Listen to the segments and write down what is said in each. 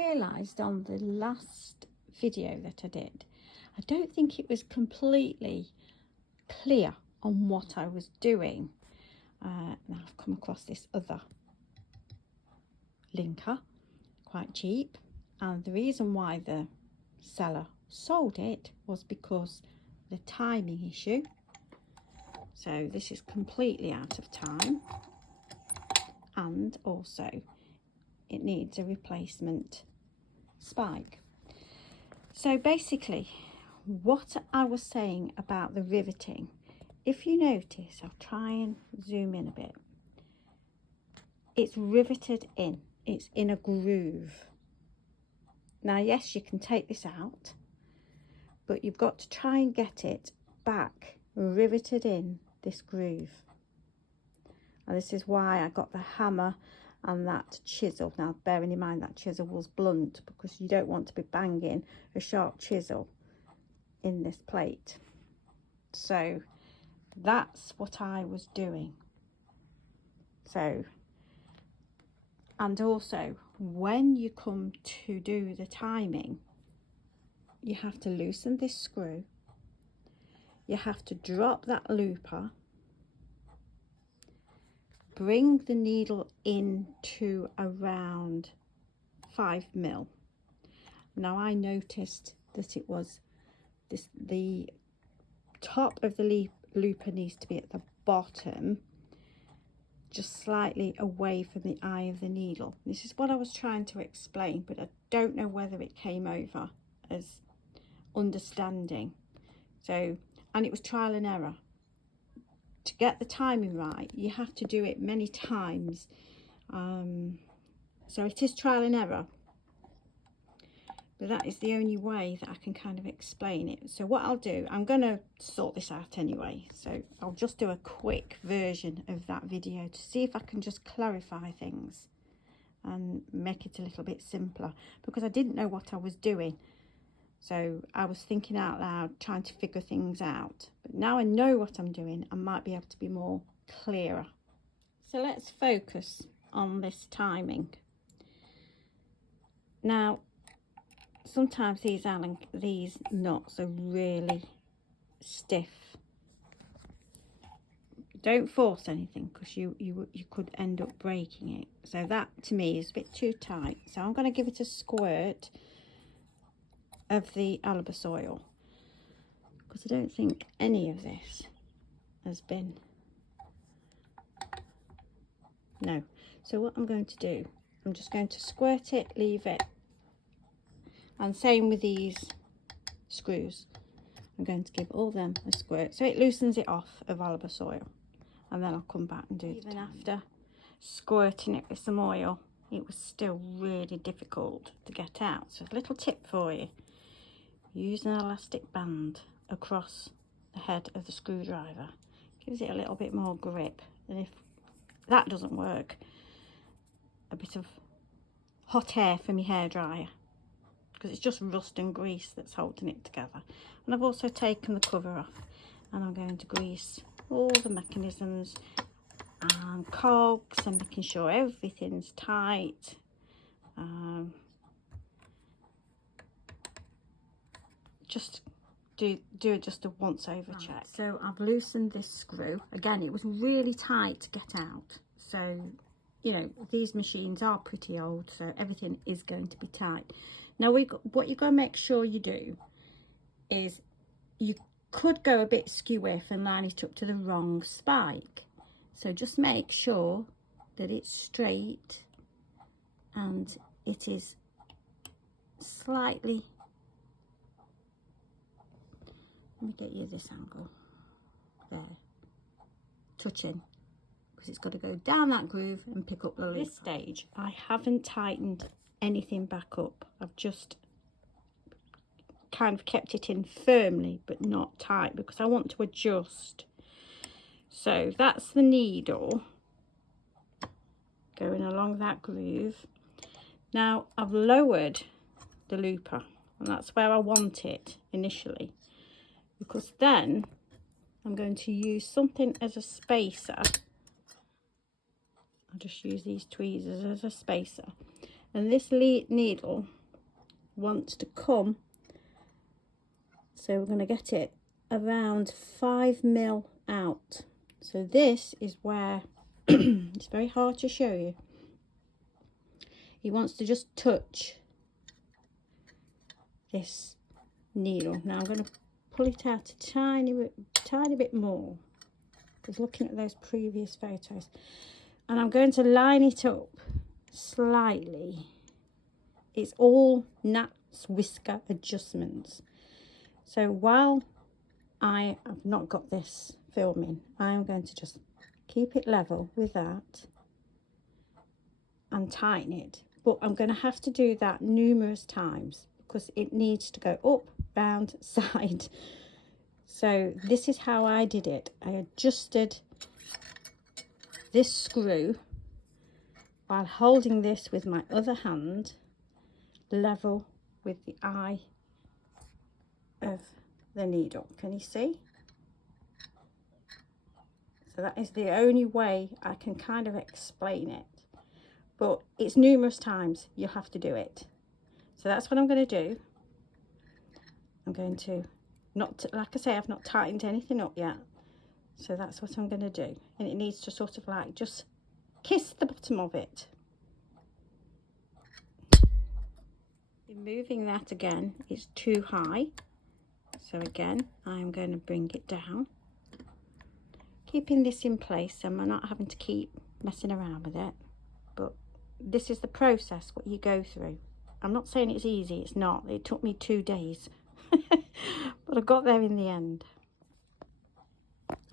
realised on the last video that I did, I don't think it was completely clear on what I was doing. Now I've come across this other linker, quite cheap, and the reason why the seller sold it was because the timing issue. So this is completely out of time, and also it needs a replacement spike. So basically what I was saying about the riveting, if you notice, I'll try and zoom in a bit, it's riveted in, it's in a groove. Now yes, you can take this out, but you've got to try and get it back riveted in this groove. And this is why I got the hammer and that chisel. Now bearing in mind that chisel was blunt, because you don't want to be banging a sharp chisel in this plate. So that's what I was doing. So, and also when you come to do the timing, you have to loosen this screw, you have to drop that looper, bring the needle into around 5mm. Now I noticed that it was this, the top of the looper needs to be at the bottom, just slightly away from the eye of the needle. This is what I was trying to explain, but I don't know whether it came over as understanding. So, and it was trial and error. To get the timing right, you have to do it many times. So it is trial and error, but that is the only way that I can kind of explain it. So what I'll do, I'm going to sort this out anyway, so I'll just do a quick version of that video to see if I can just clarify things and make it a little bit simpler, because I didn't know what I was doing. So I was thinking out loud, trying to figure things out. But now I know what I'm doing, I might be able to be more clearer. So let's focus on this timing. Now, sometimes these nuts are really stiff. Don't force anything, because you could end up breaking it. So that to me is a bit too tight. So I'm going to give it a squirt of the albus oil, because I don't think any of this has been, no. So what I'm going to do, I'm just going to squirt it, leave it, and same with these screws, I'm going to give all them a squirt so it loosens it off of albus oil, and then I'll come back and do it. Even after squirting it with some oil, it was still really difficult to get out. So a little tip for you: use an elastic band across the head of the screwdriver. Gives it a little bit more grip. And if that doesn't work, a bit of hot air from your hairdryer, because it's just rust and grease that's holding it together. And I've also taken the cover off, and I'm going to grease all the mechanisms and cogs and making sure everything's tight. Just do just a once over check. So I've loosened this screw. Again, it was really tight to get out. So, you know, these machines are pretty old, so everything is going to be tight. Now, what you've got to make sure you do is, you could go a bit skew-whiff and line it up to the wrong spike. So just make sure that it's straight and it is slightly, let me get you this angle, there, touching, because it's got to go down that groove and pick up the loop. At this stage, I haven't tightened anything back up. I've just kind of kept it in firmly but not tight, because I want to adjust. So that's the needle going along that groove. Now I've lowered the looper, and that's where I want it initially, because then I'm going to use something as a spacer. I'll just use these tweezers as a spacer, and this needle wants to come, so we're going to get it around 5mm out. So this is where it's very hard to show you. He wants to just touch this needle. Now I'm going to pull it out a tiny bit more, because looking at those previous photos, and I'm going to line it up slightly. It's all Nat's whisker adjustments. So while I have not got this filming, I am going to just keep it level with that and tighten it. But I'm going to have to do that numerous times because it needs to go up, round, side. So this is how I did it. I adjusted this screw while holding this with my other hand level with the eye of the needle. Can you see? So that is the only way I can kind of explain it, but it's numerous times you'll have to do it. So that's what I'm going to do. I'm going to like I say, I've not tightened anything up yet, so that's what I'm going to do, and it needs to sort of like just kiss the bottom of it. Moving that again, it's too high, so again I'm going to bring it down, keeping this in place so I'm not having to keep messing around with it. But this is the process what you go through. I'm not saying it's easy, it's not. It took me 2 days but I got there in the end.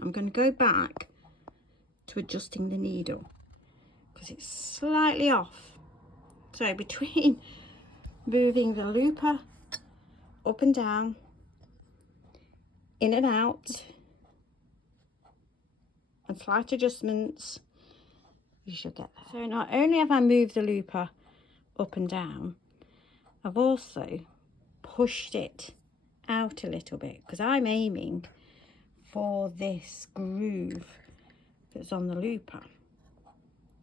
I'm going to go back to adjusting the needle because it's slightly off. So between moving the looper up and down, in and out, and slight adjustments, you should get there. So not only have I moved the looper up and down, I've also pushed it out a little bit because I'm aiming for this groove that's on the looper.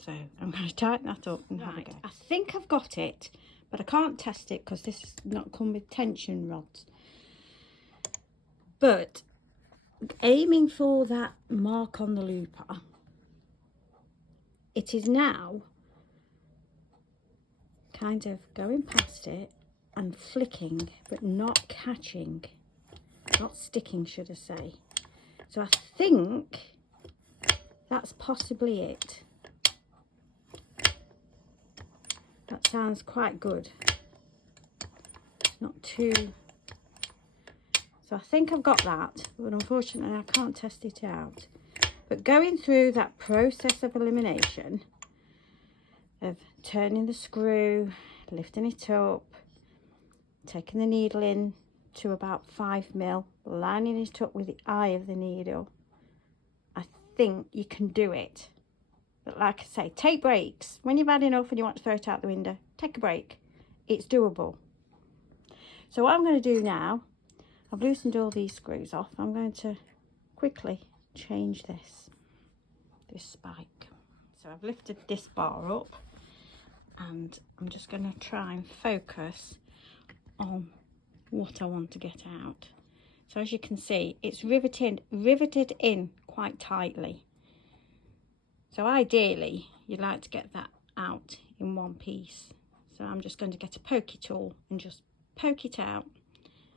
So I'm going to tighten that up and have a go. I think I've got it, but I can't test it because this is not come with tension rods. But aiming for that mark on the looper, it is now kind of going past it and flicking, but not catching, not sticking, should I say. So I think that's possibly it. That sounds quite good. Not too... So I think I've got that, but unfortunately I can't test it out. But going through that process of elimination, of turning the screw, lifting it up, taking the needle in to about 5mm, lining it up with the eye of the needle, I think you can do it. But like I say, take breaks. When you've had enough and you want to throw it out the window, take a break. It's doable. So what I'm going to do now, I've loosened all these screws off. I'm going to quickly change this spike. So I've lifted this bar up and I'm just going to try and focus on what I want to get out. So as you can see, it's riveted in quite tightly. So ideally you'd like to get that out in one piece. So I'm just going to get a pokey tool and just poke it out.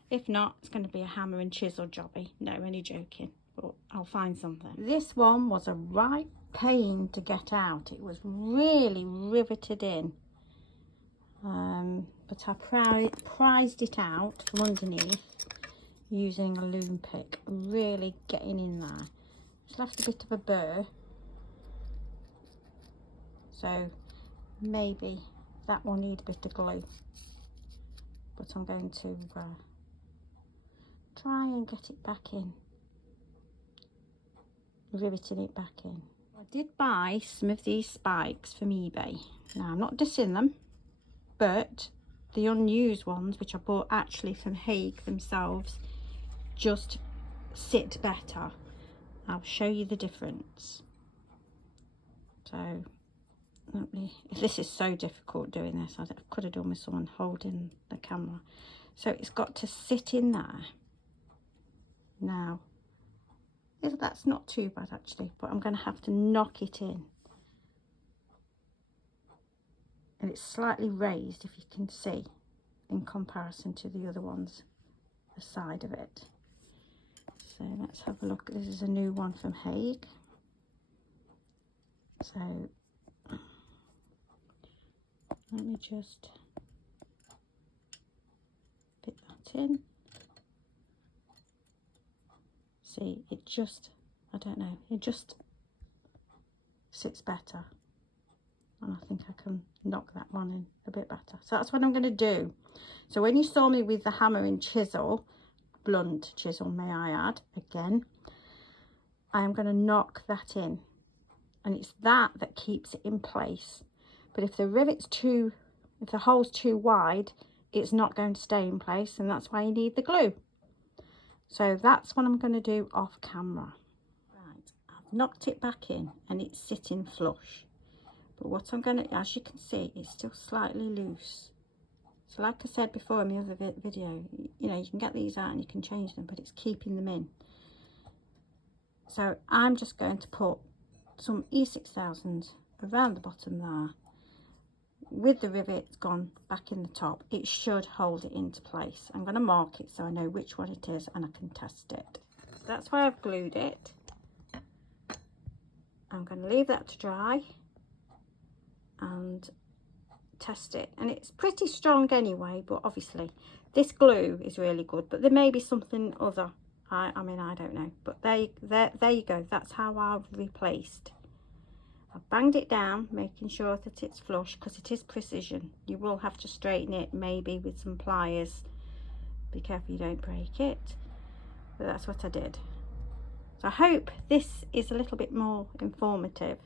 If not, it's going to be a hammer and chisel jobby. No, only joking, but I'll find something. This one was a right pain to get out. It was really riveted in. But I prized it out from underneath using a loom pick, really getting in there. Just left a bit of a burr, so maybe that will need a bit of glue, but I'm going to try and get it back in, riveting it back in. I did buy some of these spikes from eBay. Now I'm not dissing them, but the unused ones, which I bought actually from Hague themselves, just sit better. I'll show you the difference. So definitely, this is so difficult doing this. I could have done with someone holding the camera. So it's got to sit in there. Now, that's not too bad actually, but I'm going to have to knock it in. And it's slightly raised, if you can see, in comparison to the other ones, the side of it. So let's have a look. This is a new one from Hague. So let me just fit that in. See, it just, I don't know, it just sits better. And I think I can knock that one in a bit better. So that's what I'm going to do. So when you saw me with the hammer and chisel, blunt chisel may I add, again, I am going to knock that in. And it's that keeps it in place. But if the if the hole's too wide, it's not going to stay in place, and that's why you need the glue. So that's what I'm going to do off camera. Right, I've knocked it back in and it's sitting flush. But what I'm going to, as you can see, it's still slightly loose. So like I said before in the other video, you know, you can get these out and you can change them, but it's keeping them in. So I'm just going to put some E6000 around the bottom there. With the rivets gone back in the top, it should hold it into place. I'm going to mark it so I know which one it is and I can test it. So that's why I've glued it. I'm going to leave that to dry and test it. And it's pretty strong anyway, but obviously this glue is really good, but there may be something other. I mean, I don't know, but there you go. That's how I've replaced. I've banged it down, making sure that it's flush, because it is precision. You will have to straighten it maybe with some pliers. Be careful you don't break it. But that's what I did. So I hope this is a little bit more informative.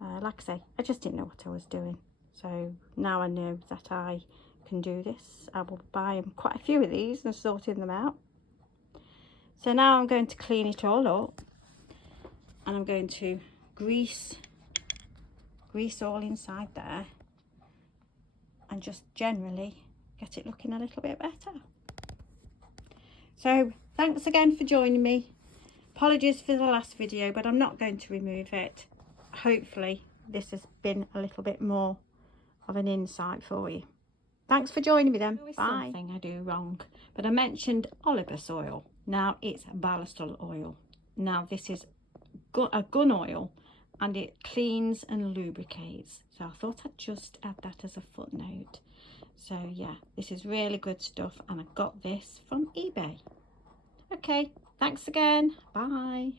Like I say, I just didn't know what I was doing. So now I know that I can do this. I will buy quite a few of these and sorting them out. So now I'm going to clean it all up. And I'm going to grease all inside there and just generally get it looking a little bit better. So thanks again for joining me. Apologies for the last video, but I'm not going to remove it. Hopefully this has been a little bit more of an insight for you. Thanks for joining me then. Bye. Something I do wrong, but I mentioned olive oil. Now it's ballast oil. Now this is a gun oil, and it cleans and lubricates. So I thought I'd just add that as a footnote. So yeah, this is really good stuff, and I got this from eBay. Okay, thanks again. Bye.